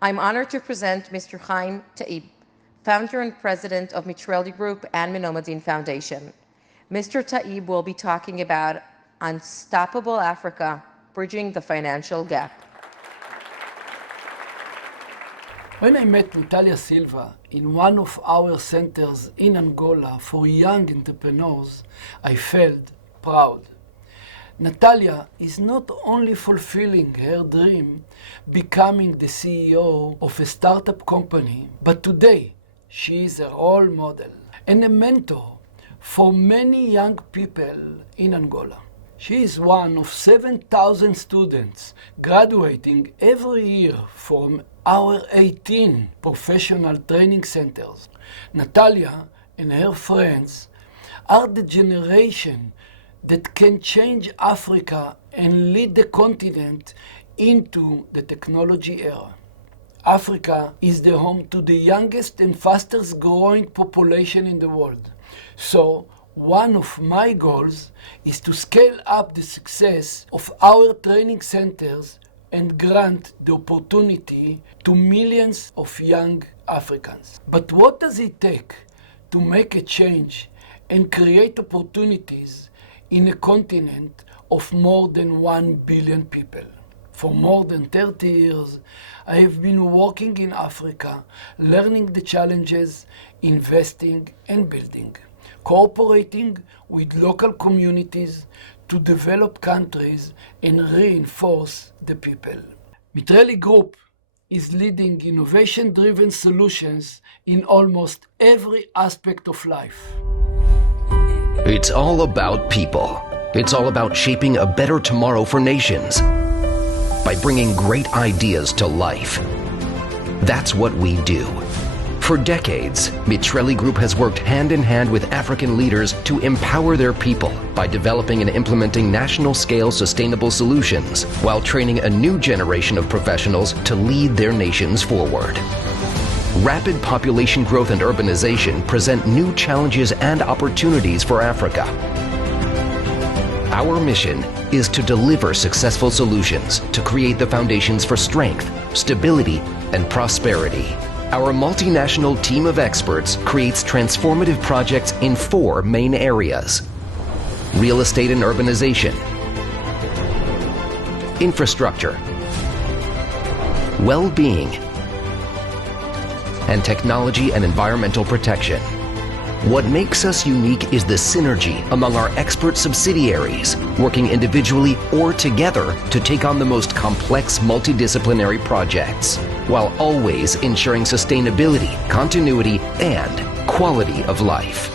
I'm honored to present Mr. Haim Taib, founder and president of Mitrelli Group and Menomadin Foundation. Mr. Taib will be talking about Unstoppable Africa, Bridging the Financial Gap. When I met Natalia Silva in one of our centers in Angola for young entrepreneurs, I felt proud. Natalia is not only fulfilling her dream, becoming the CEO of a startup company, but today she is a role model and a mentor for many young people in Angola. She is one of 7,000 students graduating every year from our 18 professional training centers. Natalia and her friends are the generation that can change Africa and lead the continent into the technology era. Africa is the home to the youngest and fastest growing population in the world. So one of my goals is to scale up the success of our training centers and grant the opportunity to millions of young Africans. But what does it take to make a change and create opportunities in a continent of more than 1 billion people? For more than 30 years, I have been working in Africa, learning the challenges, investing and building, cooperating with local communities to develop countries and reinforce the people. Mitrelli Group is leading innovation-driven solutions in almost every aspect of life. It's all about people. It's all about shaping a better tomorrow for nations by bringing great ideas to life. That's what we do. For decades, Mitrelli Group has worked hand in hand with African leaders to empower their people by developing and implementing national-scale sustainable solutions while training a new generation of professionals to lead their nations forward. Rapid population growth and urbanization present new challenges and opportunities for Africa. Our mission is to deliver successful solutions to create the foundations for strength, stability, and prosperity. Our multinational team of experts creates transformative projects in 4 main areas: real estate and urbanization, infrastructure, well-being, and technology and environmental protection. What makes us unique is the synergy among our expert subsidiaries, working individually or together to take on the most complex multidisciplinary projects, while always ensuring sustainability, continuity, and quality of life.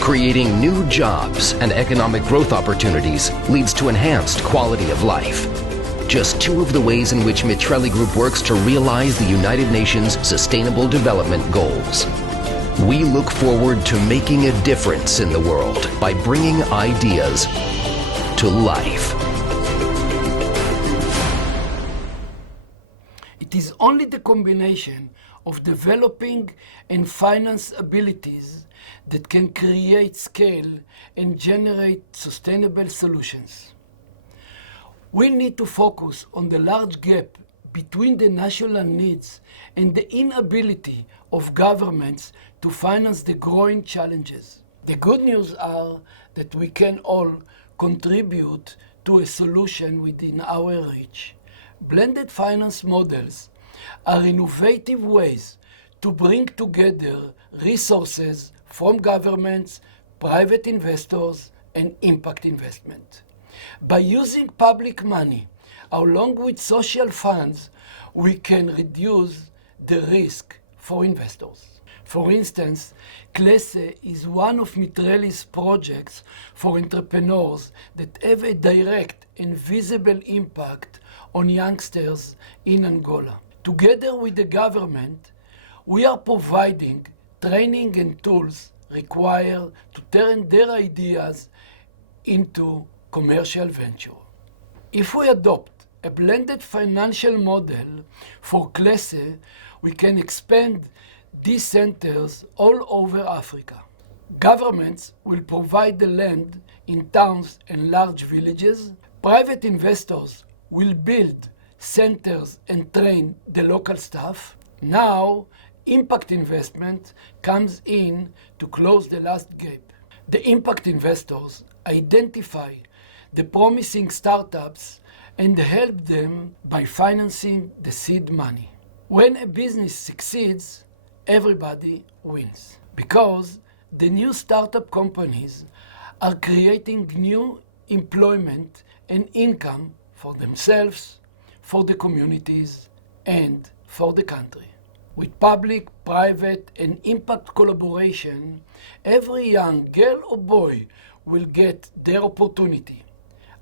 Creating new jobs and economic growth opportunities leads to enhanced quality of life. Just 2 of the ways in which Mitrelli Group works to realize the United Nations Sustainable Development Goals. We look forward to making a difference in the world by bringing ideas to life. It is only the combination of developing and finance abilities that can create scale and generate sustainable solutions. We need to focus on the large gap between the national needs and the inability of governments to finance the growing challenges. The good news are that we can all contribute to a solution within our reach. Blended finance models are innovative ways to bring together resources from governments, private investors, and impact investment. By using public money along with social funds, we can reduce the risk for investors. For instance, Klesse is one of Mitrelli's projects for entrepreneurs that have a direct and visible impact on youngsters in Angola. Together with the government, we are providing training and tools required to turn their ideas into commercial venture. If we adopt a blended financial model for Klesse, we can expand these centers all over Africa. Governments will provide the land in towns and large villages. Private investors will build centers and train the local staff. Now, impact investment comes in to close the last gap. The impact investors identify the promising startups and help them by financing the seed money. When a business succeeds, everybody wins, because the new startup companies are creating new employment and income for themselves, for the communities, and for the country. With public, private, and impact collaboration, every young girl or boy will get their opportunity.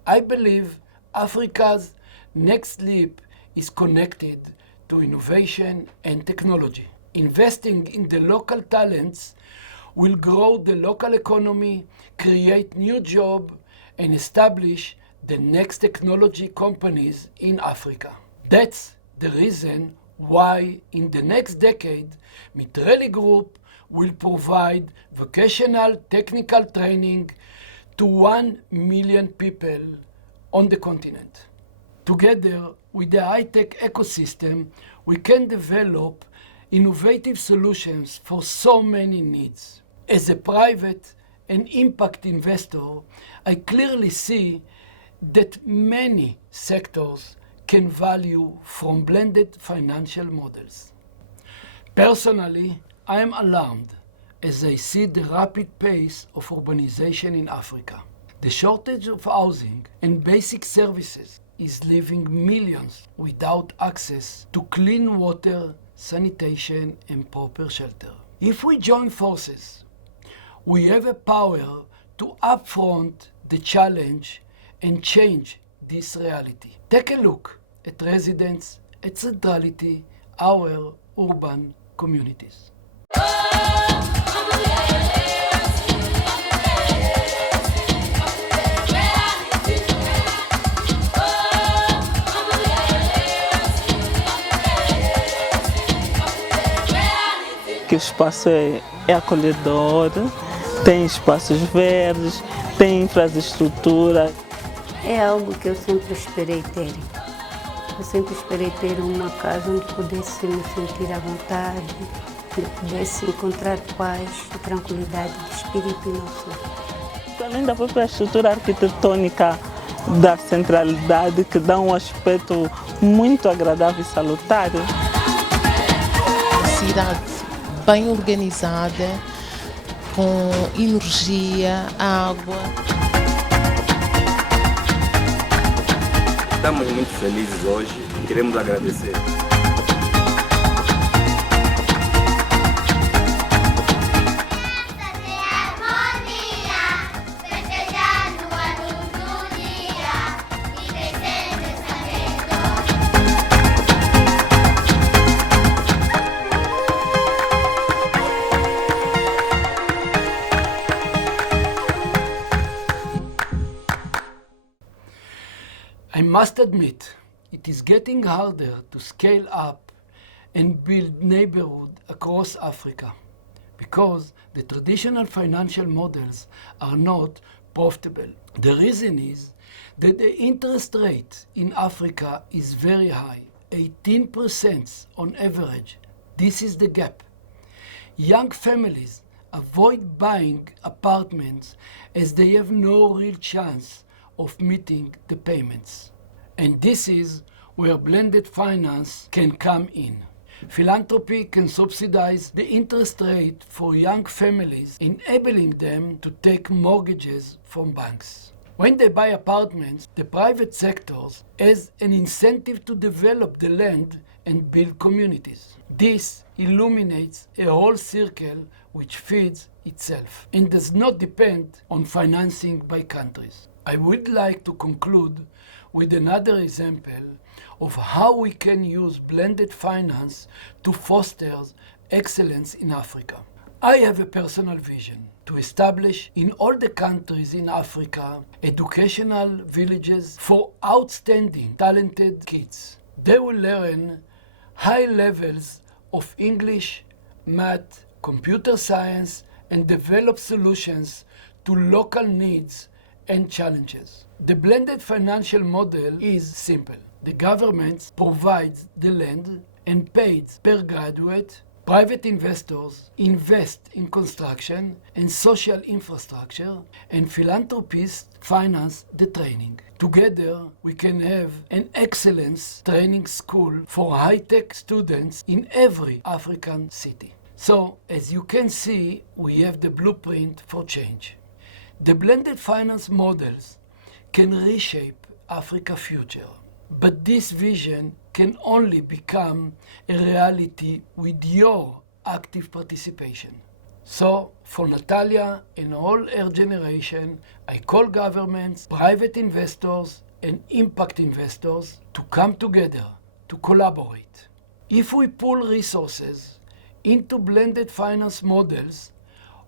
I believe Africa's next leap is connected to innovation and technology. Investing in the local talents will grow the local economy, create new jobs, and establish the next technology companies in Africa. That's the reason why in the next decade, Mitrelli Group will provide vocational technical training to 1 million people on the continent. Together with the high-tech ecosystem, we can develop innovative solutions for so many needs. As a private and impact investor, I clearly see that many sectors can value from blended financial models. Personally, I am alarmed as I see the rapid pace of urbanization in Africa. The shortage of housing and basic services is leaving millions without access to clean water, sanitation, and proper shelter. If we join forces, we have a power to upfront the challenge and change this reality. Take a look at residents at centrality, our urban communities. Que o espaço é acolhedor, tem espaços verdes, tem infraestrutura. É algo que eu sempre esperei ter. Eu sempre esperei ter uma casa onde pudesse me sentir à vontade, onde pudesse encontrar paz e tranquilidade de espírito e nosso. Além da própria estrutura arquitetônica da centralidade, que dá um aspecto muito agradável e salutar. Cidade bem organizada, com energia, água. Estamos muito felizes hoje e queremos agradecer. I must admit, it is getting harder to scale up and build neighborhood across Africa because the traditional financial models are not profitable. The reason is that the interest rate in Africa is very high, 18% on average. This is the gap. Young families avoid buying apartments as they have no real chance of meeting the payments. And this is where blended finance can come in. Philanthropy can subsidize the interest rate for young families, enabling them to take mortgages from banks. When they buy apartments, the private sector has an incentive to develop the land and build communities. This illuminates a whole circle which feeds itself and does not depend on financing by countries. I would like to conclude with another example of how we can use blended finance to foster excellence in Africa. I have a personal vision to establish in all the countries in Africa educational villages for outstanding, talented kids. They will learn high levels of English, math, computer science, and develop solutions to local needs and challenges. The blended financial model is simple. The government provides the land and pays per graduate. Private investors invest in construction and social infrastructure, and philanthropists finance the training. Together, we can have an excellence training school for high-tech students in every African city. So, as you can see, we have the blueprint for change. The blended finance models can reshape Africa's future. But this vision can only become a reality with your active participation. So, for Natalia and all her generation, I call governments, private investors, and impact investors to come together, to collaborate. If we pool resources into blended finance models,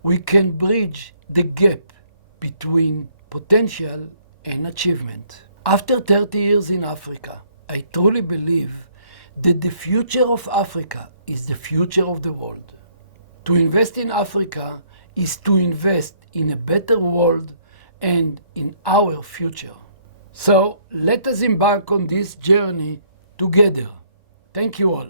we can bridge the gap between potential and achievement. After 30 years in Africa, I truly believe that the future of Africa is the future of the world. To invest in Africa is to invest in a better world and in our future. So let us embark on this journey together. Thank you all.